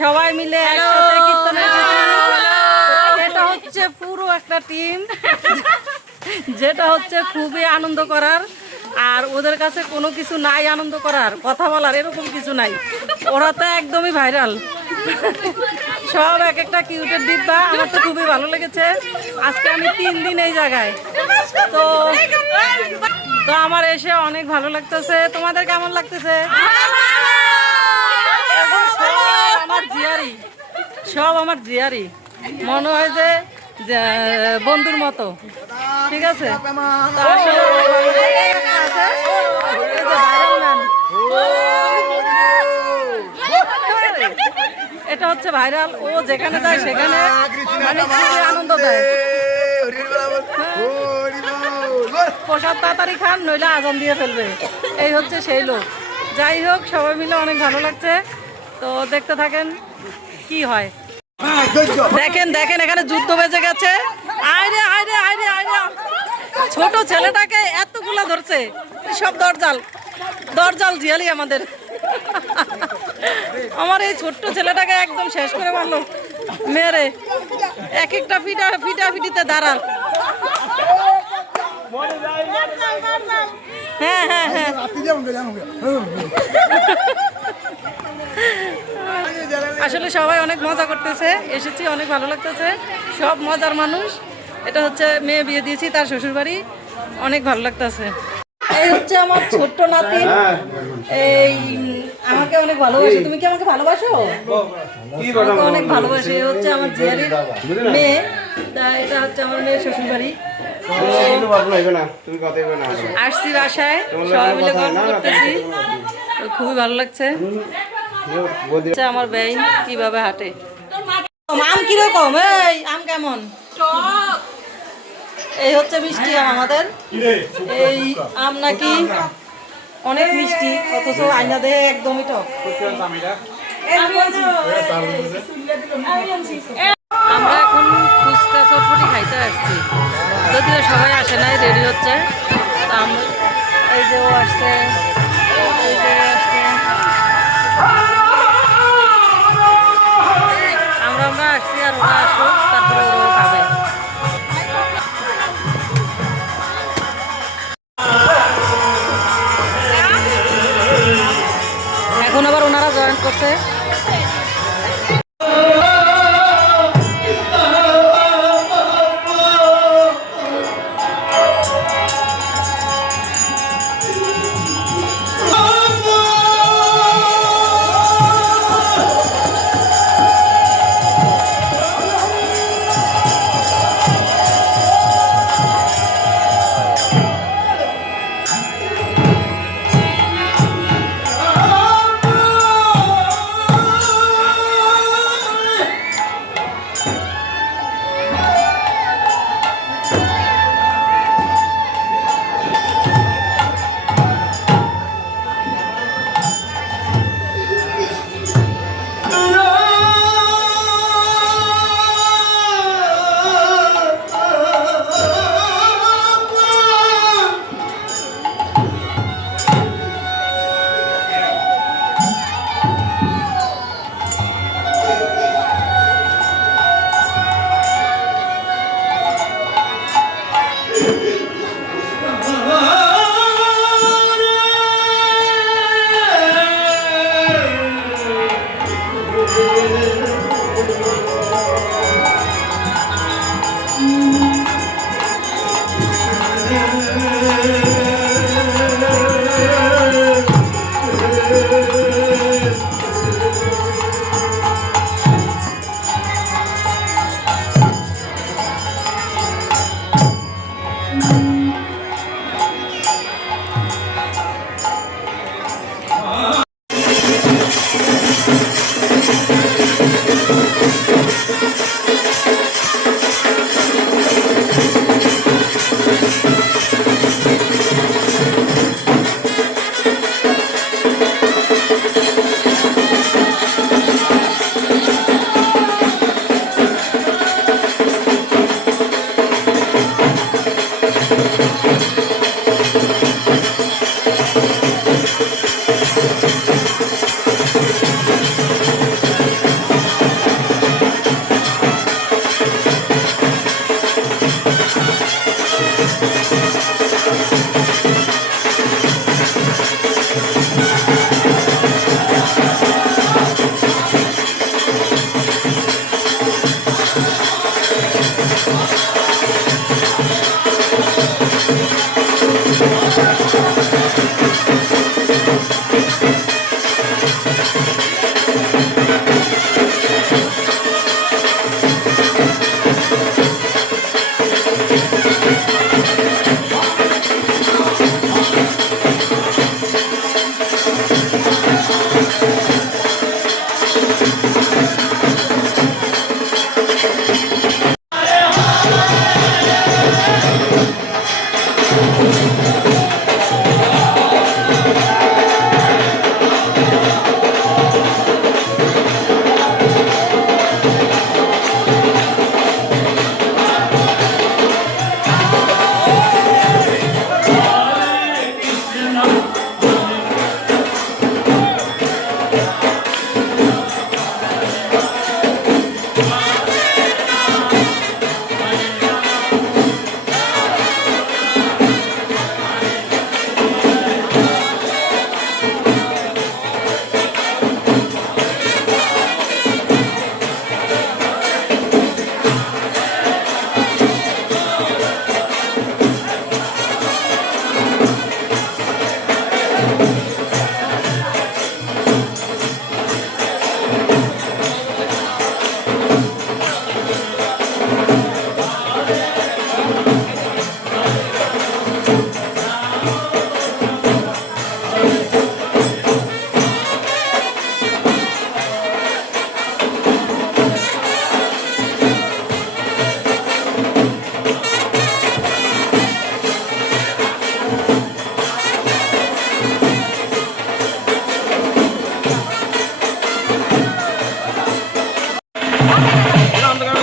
সবাই মিলে একসাথে কীর্তনে এসেছি। এটা হচ্ছে পুরো একটা টিম, যেটা হচ্ছে খুবই আনন্দ করার। আর ওদের কাছে কোনো কিছু নাই আনন্দ করার, কথা বলার এরকম কিছু নাই। ওরা তো একদমই ভাইরাল, সব এক একটা কিউটের ডিব্বা। আমার তো খুবই ভালো লেগেছে। আজকে আমি 3 দিন এই জায়গায়, তো আমার এসে অনেক ভালো লাগতেছে। তোমাদের কেমন লাগতেছে? আমার জিয়ারি, সব আমার জিয়ারি, মনে হয় যে বন্ধুর মতো। ঠিক আছে, এটা হচ্ছে ভাইরাল। ও যেখানে যায় সেখানে মানে খুবই আনন্দ দেয়। প্রসাদ তাড়াতাড়ি খান, নইলে আজান দিয়ে ফেলবে। এই হচ্ছে সেই লোক। যাই হোক, সবাই মিলে অনেক ভালো লাগছে। তো দেখতে থাকেন কি হয়। দেখেন দেখেন, এখানে যুদ্ধ বেজে গেছে। আইরে আইরে আইরে আইরে, ছোট ছেলেটাকে এতগুলো ধরছে। সব দরজাল জিয়ালি আমাদের। আমার এই ছোট্ট ছেলেটাকে একদম শেষ করে মারলো মেরে। এক একটা ফিটিতে দাঁড়াল। হ্যাঁ হ্যাঁ হ্যাঁ, আসলে সবাই অনেক মজা করতেছে। এসেছি, অনেক ভালো লাগতেছে। সব মজার মানুষ। এটা হচ্ছে মেয়ে বিয়ে দিয়েছি, তার শ্বশুর বাড়ি। অনেক ভালো লাগতেছে। এই হচ্ছে আমার ছোট্ট নাতি, এই আমাকে অনেক ভালোবাসে। তুমি কি আমাকে ভালোবাসো? আমাকে অনেক ভালোবাসে। এই হচ্ছে আমার জিয়ারির মেয়ে। তা এটা হচ্ছে আমার মেয়ের শ্বশুর বাড়ি। আসছি বাসায়, সবাই মিলে গল্প করতেছি। খুবই ভালো লাগছে। আমার বেইন কিভাবে হাঁটে। আম কিরকম? এই আম কেমন? এই হচ্ছে মিষ্টি আম আমাদের। এই আম নাকি অনেক মিষ্টি, অথচ আইনা দেয় একদমই টক। আমরা এখন ফুচকা চটপটি খাইতে আসছি, যদিও সবাই আসে নাই, রেডি হচ্ছে। এই যে ও আসছে, এই যে আসছে। আমরা আসছি, আর ওরা আসুক, তারপরে ওরাও খাবে। এখন আবার ওনারা জয়েন করছে।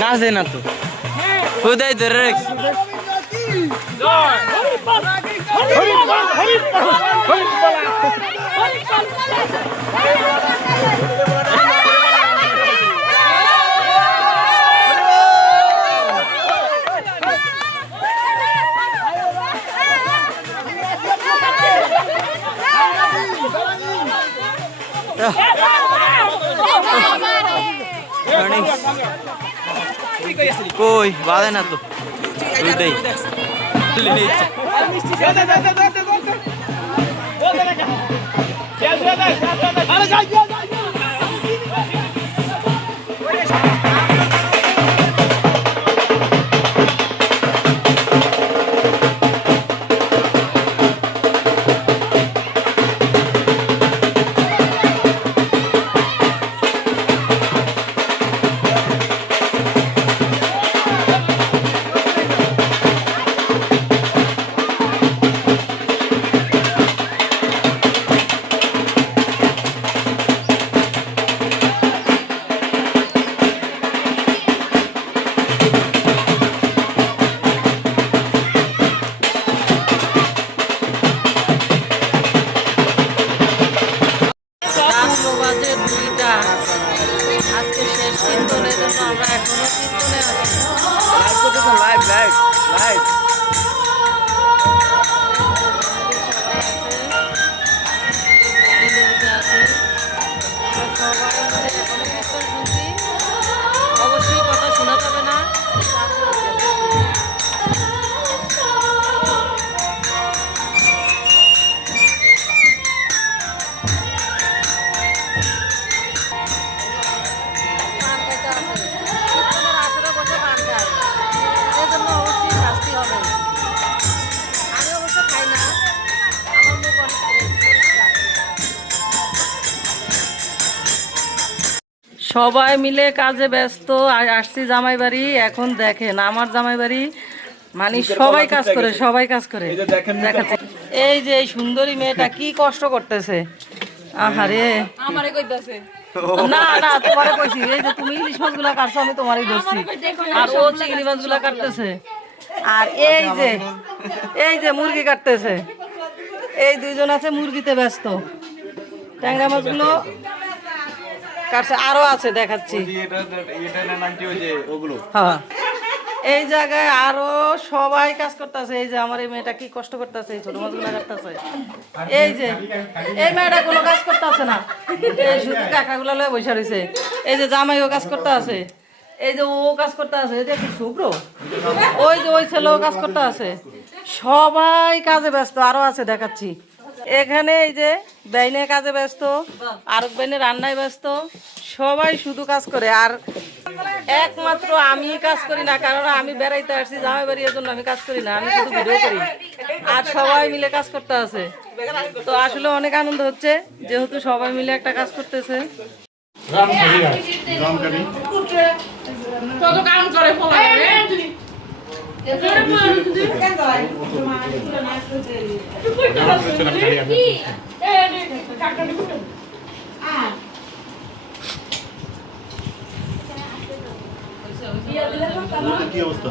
নাচে না তো খুদাই ধরে রাখছি কই বাদে না তো খুদাই বাজে 2টা। আজকে শেষ কীর্তনের জন্য আমরা এখনো কীর্তনে আছি। লাইভ অবশ্যই কথা শোনা যাবে না। সবাই মিলে কাজে ব্যস্ত। আসছি জামাই বাড়ি। এখন দেখেন আমার জামাই বাড়ি মানে সবাই কাজ করে, সবাই কাজ করে। দেখাচ্ছে এই যে এই সুন্দরী মেয়েটা কি কষ্ট করতেছে। আহারে আমারে কইতাছে না না তোমারে কইছি। এই যে তুমি ইলিশ মাছগুলা কাটছো আমি তোমারই ধরছি, আর ও চিংড়ি মাছগুলা কাটতেছে। আর এই যে মুরগি কাটতেছে। এই দুইজন আছে মুরগিতে ব্যস্ত। ট্যাংরা মাছগুলো কাটছে, আরো আছে দেখাচ্ছি। হ্যাঁ এই জায়গায় আরো সবাই কাজ করতেছে। এই যে আমার এই মেয়েটা কি কষ্ট করতেছে, এই ছোট মাছগুলো কাটতেছে। এই যে এই মেয়েটা কোনো কাজ করতেছে না, এই শুধু কাঁকড়াগুলো লয়ে বসে রয়েছে। এই যে জামাইও কাজ করতে আছে, এই যে ও কাজ করতে আছে। এই যে একটু শুভ্র, ওই যে ওই ছেলেও কাজ করতে আছে। সবাই কাজে ব্যস্ত। আরো আছে দেখাচ্ছি। এখানে এই যে বেইনে কাজে ব্যস্ত, আর বেইনে রান্নায় ব্যস্ত। সবাই শুধু কাজ করে। আর একমাত্র আমি কাজ করি না, কারণ আমি বেড়াইতে আসছি জামাই বাড়ি, এর জন্য আমি কাজ করি না, আমি শুধু ভিডিও করি। আর সবাই মিলে কাজ করতে আছে। তো আসলে অনেক আনন্দ হচ্ছে যেহেতু সবাই মিলে একটা কাজ করতেছে। কি অবস্থা?